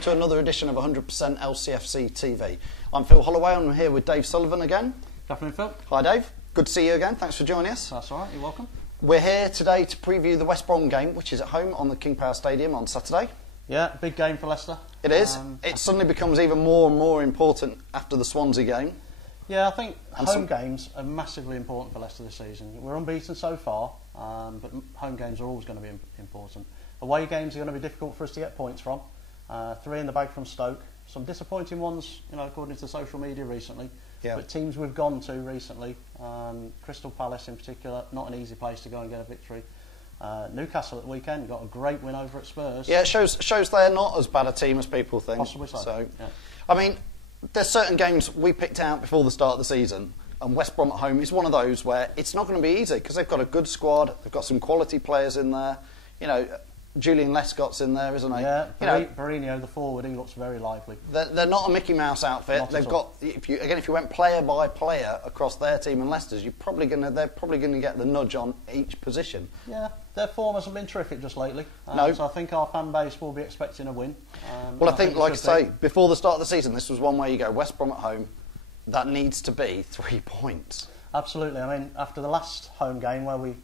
welcome to another edition of 100% LCFC TV. I'm Phil Holloway, and I'm here with Dave Sullivan again. Good afternoon, Phil. Hi Dave, good to see you again, thanks for joining us. That's all right, you're welcome. We're here today to preview the West Brom game, which is at home on the King Power Stadium on Saturday. Yeah, big game for Leicester. It is. It suddenly becomes even more and more important after the Swansea game. Yeah, I think home games are massively important for Leicester this season. We're unbeaten so far, but home games are always going to be important. Away games are going to be difficult for us to get points from. 3 in the bag from Stoke. Some disappointing ones, according to social media recently. Yeah. But teams we've gone to recently, Crystal Palace in particular, not an easy place to go and get a victory. Newcastle at the weekend got a great win over at Spurs. Yeah, it shows they're not as bad a team as people think. Possibly so. Yeah. I mean, there's certain games we picked out before the start of the season, and West Brom at home is one of those where it's not going to be easy because they've got a good squad, they've got some quality players in there. Julian Lescott's in there, isn't he? Yeah, Barrinho, the forward, he looks very lively. They're not a Mickey Mouse outfit. They've got, if you went player by player across their team and Leicester's, they're probably going to get the nudge on each position. Yeah, their form hasn't been terrific just lately. No. So I think our fan base will be expecting a win. Well, I think like I say, before the start of the season, this was one way you go. West Brom at home, that needs to be 3 points. Absolutely. I mean, after the last home game where we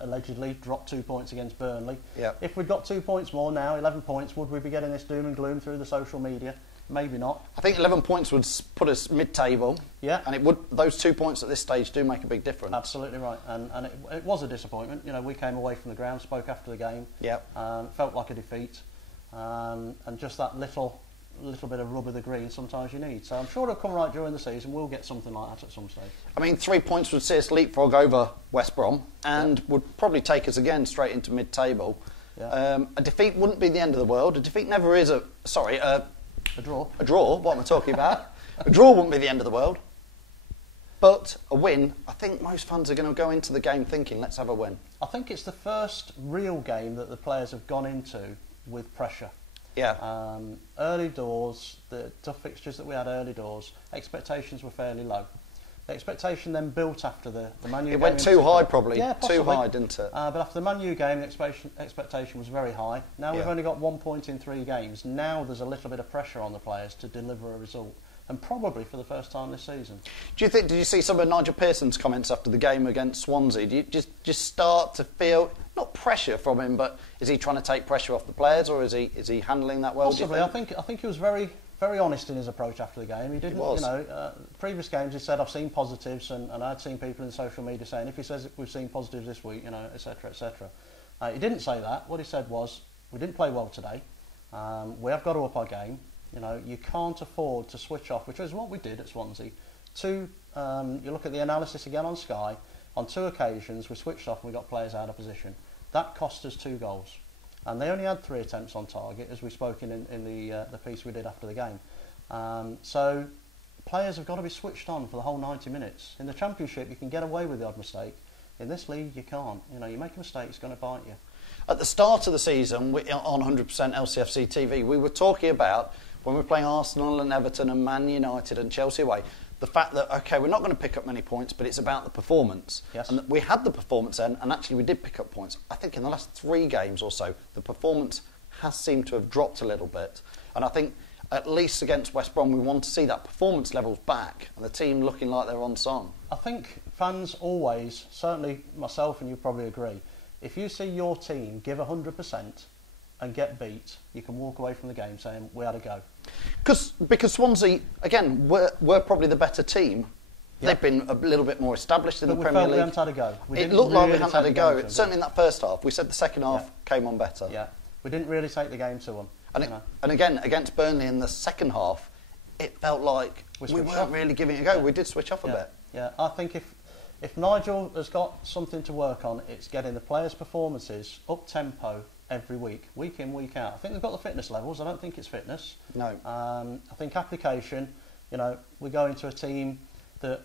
allegedly dropped 2 points against Burnley. Yep. If we'd got 2 points more now, 11 points, would we be getting this doom and gloom through the social media? Maybe not. I think 11 points would put us mid-table. Yeah. And those 2 points at this stage do make a big difference. Absolutely right. And it was a disappointment. We came away from the ground, spoke after the game. Yep. Felt like a defeat. And just that little bit of rub of the green sometimes you need. So I'm sure it'll come right during the season. We'll get something like that at some stage. I mean, 3 points would see us leapfrog over West Brom and would probably take us again straight into mid-table. Yeah. A defeat wouldn't be the end of the world. A defeat never is a draw. A draw, what am I talking about? A draw wouldn't be the end of the world. But a win, I think most fans are going to go into the game thinking, let's have a win. I think it's the first real game that the players have gone into with pressure. Yeah. Early doors, the tough fixtures that we had early doors, expectations were fairly low. The expectation then built after the Man U game. It went too high, probably. Yeah, possibly. Too high, didn't it? But after the Man U game, the expectation was very high. Now we've only got 1 point in 3 games. Now there's a little bit of pressure on the players to deliver a result. And probably for the first time this season. Did you see some of Nigel Pearson's comments after the game against Swansea? Do you just start to feel, not pressure from him, but is he trying to take pressure off the players, or is he handling that well? Possibly. I think he was very honest in his approach after the game. He didn't, previous games he said, I've seen positives, and I'd seen people in social media saying, if he says we've seen positives this week, etc., etc. He didn't say that. What he said was, we didn't play well today. We have got to up our game. You can't afford to switch off, which is what we did at Swansea. You look at the analysis again on Sky. On 2 occasions, we switched off and we got players out of position. That cost us 2 goals. And they only had 3 attempts on target, as we spoke in the piece we did after the game. So players have got to be switched on for the whole 90 minutes. In the Championship, you can get away with the odd mistake. In this league, you can't. You make a mistake, it's going to bite you. At the start of the season, on 100% LCFC TV, we were talking about, when we're playing Arsenal and Everton and Man United and Chelsea away, the fact that, OK, we're not going to pick up many points, but it's about the performance. Yes. And we had the performance then, and actually we did pick up points. I think in the last 3 games or so, the performance has seemed to have dropped a little bit. And I think, at least against West Brom, we want to see that performance levels back and the team looking like they're on song. I think fans always, certainly myself and you probably agree, if you see your team give 100% and get beat, you can walk away from the game saying, we had a go. Because Swansea, again, were probably the better team. Yep. They've been a little bit more established in the Premier League. We haven't had a go. It looked like we hadn't had a go. Certainly in that first half. We said the second half came on better. Yeah, we didn't really take the game to them. And again, against Burnley in the second half, it felt like we weren't really giving it a go. We did switch off a bit. Yeah, I think if Nigel has got something to work on, it's getting the players' performances up tempo every week in, week out. I think they've got the fitness levels. I don't think it's fitness. No. I think application, we go into a team that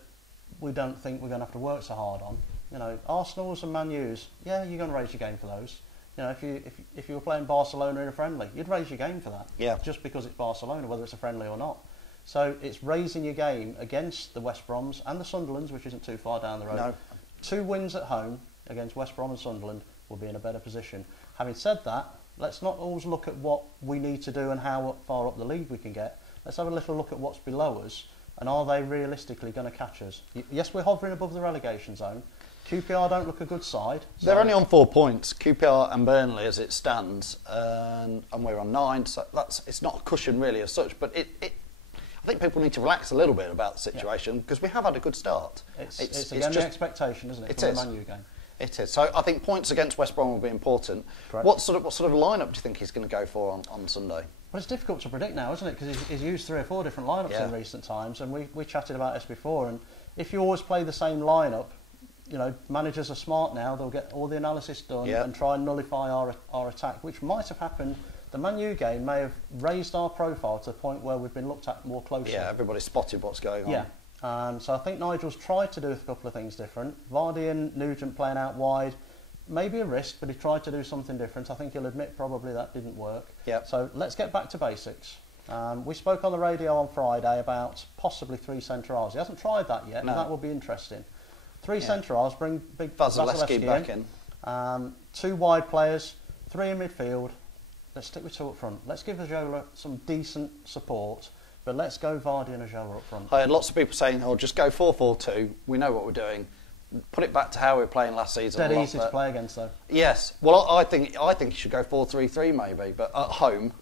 we don't think we're going to have to work so hard on. Arsenal's and Man U's, you're going to raise your game for those. If you were playing Barcelona in a friendly, you'd raise your game for that. Yeah. Just because it's Barcelona, whether it's a friendly or not. So it's raising your game against the West Broms and the Sunderlands, which isn't too far down the road. No. 2 wins at home against West Brom and Sunderland will be in a better position. Having said that, let's not always look at what we need to do and how far up the league we can get. Let's have a little look at what's below us, and are they realistically going to catch us? Yes, we're hovering above the relegation zone. QPR don't look a good side. So they're only on 4 points, QPR and Burnley as it stands, and we're on 9, so it's not a cushion really as such, but I think people need to relax a little bit about the situation, because we have had a good start. It's again the expectation, isn't it, from the Man U game? It is. So I think points against West Brom will be important. Correct. What sort of lineup do you think he's going to go for on Sunday? Well, it's difficult to predict now, isn't it? Because he's used 3 or 4 different lineups in recent times, and we chatted about this before. And if you always play the same lineup, you know, managers are smart now. They'll get all the analysis done and try and nullify our attack, which might have happened. The Man U game may have raised our profile to the point where we've been looked at more closely. Yeah, everybody spotted what's going on. Yeah. So I think Nigel's tried to do a couple of things different. Vardy and Nugent playing out wide, maybe a risk, but he tried to do something different. I think he'll admit probably that didn't work. Yep. So let's get back to basics. We spoke on the radio on Friday about possibly 3 centre-halves. He hasn't tried that yet, and that will be interesting. 3 centre-halves, bring big Vasilevsky back in. 2 wide players, 3 in midfield. Let's stick with 2 up front. Let's give Ajola some decent support, but let's go Vardy and Ajola up front. I had lots of people saying, "Oh, just go 4-4-2. We know what we're doing. Put it back to how we were playing last season." Dead easy to play against, though. Yes. Well, I think you should go 4-3-3 maybe, but at home,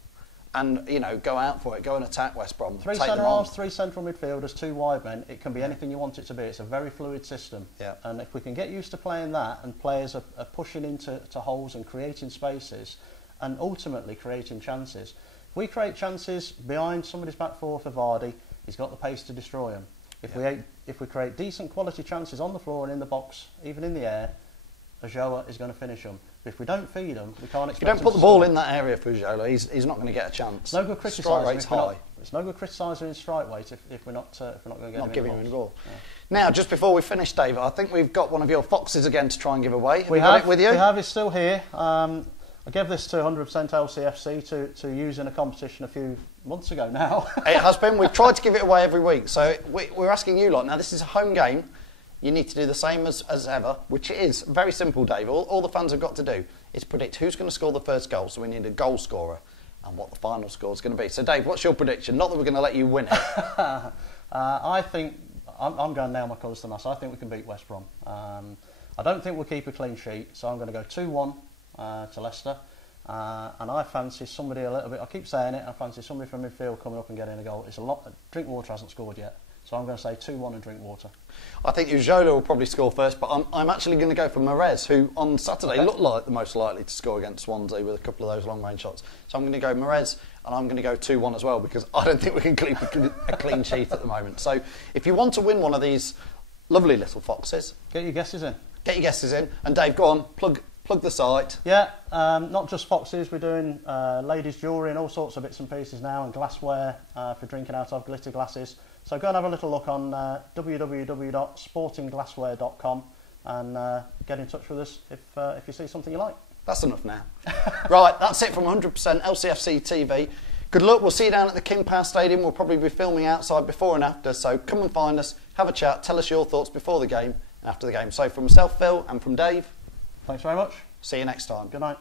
and go out for it. Go and attack West Brom. 3 centre-halves, 3 central midfielders, 2 wide men. It can be anything you want it to be. It's a very fluid system. Yeah. And if we can get used to playing that, and players are pushing into holes and creating spaces, and ultimately creating chances. If we create chances behind somebody's back 4 for Vardy, he's got the pace to destroy them. If we create decent quality chances on the floor and in the box, even in the air, Ajola is going to finish them. But if we don't feed them, we can't expect. If you don't put the ball in that area for Ajola, he's not going to get a chance. It's no good criticising. It's no good criticising his strike rate if we're not going to get not giving him the ball. Yeah. Now, just before we finish, Dave, I think we've got one of your foxes again to try and give away. Have we got it with you? We have. It's still here. I gave this to 100% LCFC to use in a competition a few months ago now. It has been. We've tried to give it away every week. So we're asking you lot. Now, this is a home game. You need to do the same as ever, which is very simple, Dave. All the fans have got to do is predict who's going to score the first goal. So we need a goal scorer and what the final score is going to be. So, Dave, what's your prediction? Not that we're going to let you win it. I think I'm going to nail my colours to the mast. I think we can beat West Brom. I don't think we'll keep a clean sheet. So I'm going to go 2-1. To Leicester, and I fancy somebody a little bit. I keep saying it. I fancy somebody from midfield coming up and getting a goal. It's a lot. Drinkwater hasn't scored yet, so I'm going to say 2-1 and Drinkwater. I think Ajola will probably score first, but I'm actually going to go for Mahrez, who on Saturday looked like the most likely to score against Swansea with a couple of those long-range shots. So I'm going to go Mahrez, and I'm going to go 2-1 as well, because I don't think we can keep a clean sheet at the moment. So if you want to win one of these lovely little foxes, get your guesses in. And Dave, go on, plug the site. Yeah, not just foxes, we're doing ladies' jewellery and all sorts of bits and pieces now, and glassware for drinking out of, glitter glasses. So go and have a little look on www.sportingglassware.com and get in touch with us if you see something you like. That's enough now. Right, that's it from 100% LCFC TV. Good luck, we'll see you down at the King Power Stadium. We'll probably be filming outside before and after, so come and find us, have a chat, tell us your thoughts before the game and after the game. So from myself, Phil, and from Dave, thanks very much. See you next time. Good night.